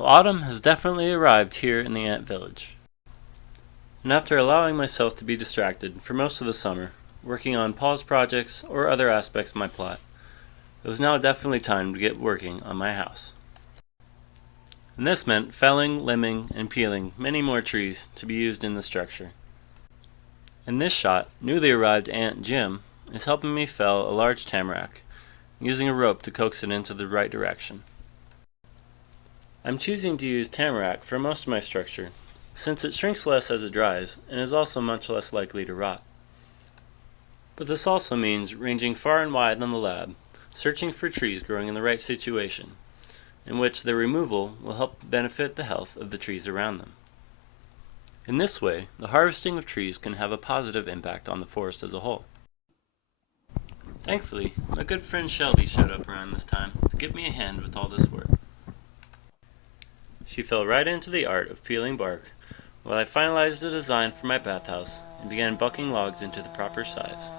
Well, autumn has definitely arrived here in the ant village. And after allowing myself to be distracted for most of the summer, working on Paul's projects or other aspects of my plot, it was now definitely time to get working on my house. And this meant felling, limbing, and peeling many more trees to be used in the structure. In this shot, newly arrived Aunt Jim is helping me fell a large tamarack, using a rope to coax it into the right direction. I'm choosing to use tamarack for most of my structure, since it shrinks less as it dries and is also much less likely to rot. But this also means ranging far and wide on the lab, searching for trees growing in the right situation, in which their removal will help benefit the health of the trees around them. In this way, the harvesting of trees can have a positive impact on the forest as a whole. Thankfully, my good friend Shelby showed up around this time to give me a hand with all this work. She fell right into the art of peeling bark while I finalized the design for my bathhouse and began bucking logs into the proper size.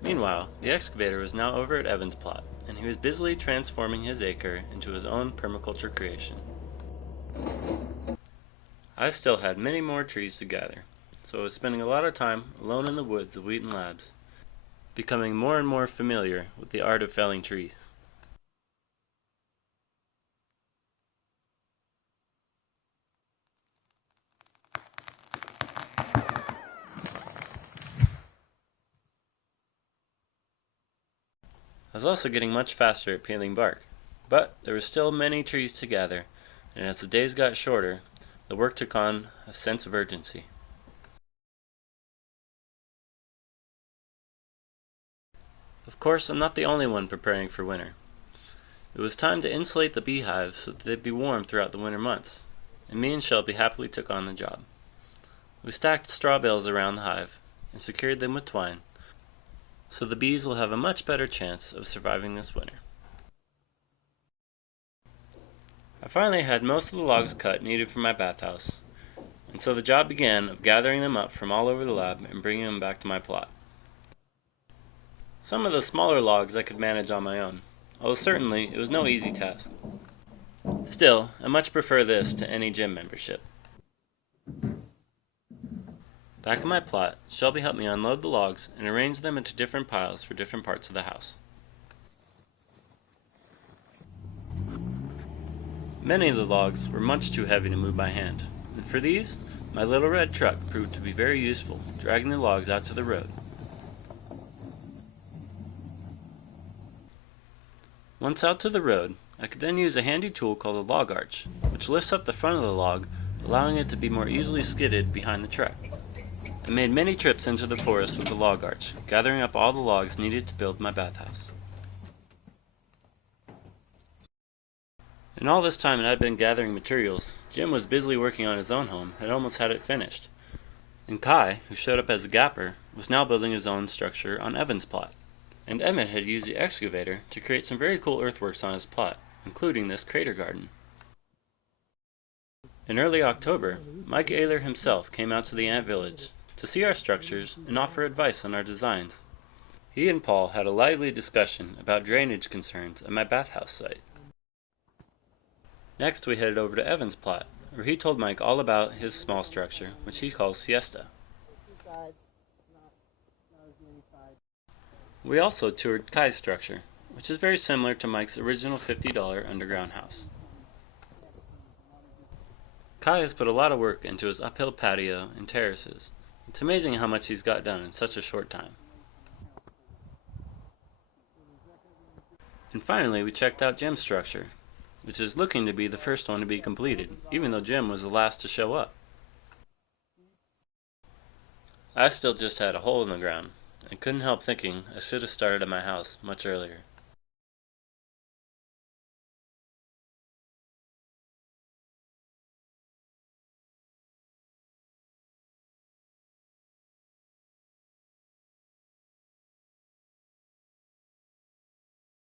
Meanwhile, the excavator was now over at Evan's plot, and he was busily transforming his acre into his own permaculture creation. I still had many more trees to gather, so I was spending a lot of time alone in the woods of Wheaton Labs, becoming more and more familiar with the art of felling trees. I was also getting much faster at peeling bark, but there were still many trees to gather, and as the days got shorter, the work took on a sense of urgency. Of course, I'm not the only one preparing for winter. It was time to insulate the beehives so that they'd be warm throughout the winter months, and me and Shelby happily took on the job. We stacked straw bales around the hive and secured them with twine, so the bees will have a much better chance of surviving this winter. I finally had most of the logs cut needed for my bathhouse, and so the job began of gathering them up from all over the lab and bringing them back to my plot. Some of the smaller logs I could manage on my own, although certainly it was no easy task. Still, I much prefer this to any gym membership. Back in my plot, Shelby helped me unload the logs and arrange them into different piles for different parts of the house. Many of the logs were much too heavy to move by hand, and for these, my little red truck proved to be very useful, dragging the logs out to the road. Once out to the road, I could then use a handy tool called a log arch, which lifts up the front of the log, allowing it to be more easily skidded behind the truck. I made many trips into the forest with the log arch, gathering up all the logs needed to build my bathhouse. In all this time that I'd been gathering materials, Jim was busily working on his own home and almost had it finished. And Kai, who showed up as a gapper, was now building his own structure on Evan's plot. And Emmett had used the excavator to create some very cool earthworks on his plot, including this crater garden. In early October, Mike Oehler himself came out to the ant village to see our structures and offer advice on our designs. He and Paul had a lively discussion about drainage concerns at my bathhouse site. Next we headed over to Evan's plot, where he told Mike all about his small structure, which he calls Siesta. We also toured Kai's structure, which is very similar to Mike's original $50 underground house. Kai has put a lot of work into his uphill patio and terraces. It's amazing how much he's got done in such a short time. And finally, we checked out Jim's structure, which is looking to be the first one to be completed, even though Jim was the last to show up. I still just had a hole in the ground, and couldn't help thinking I should have started at my house much earlier.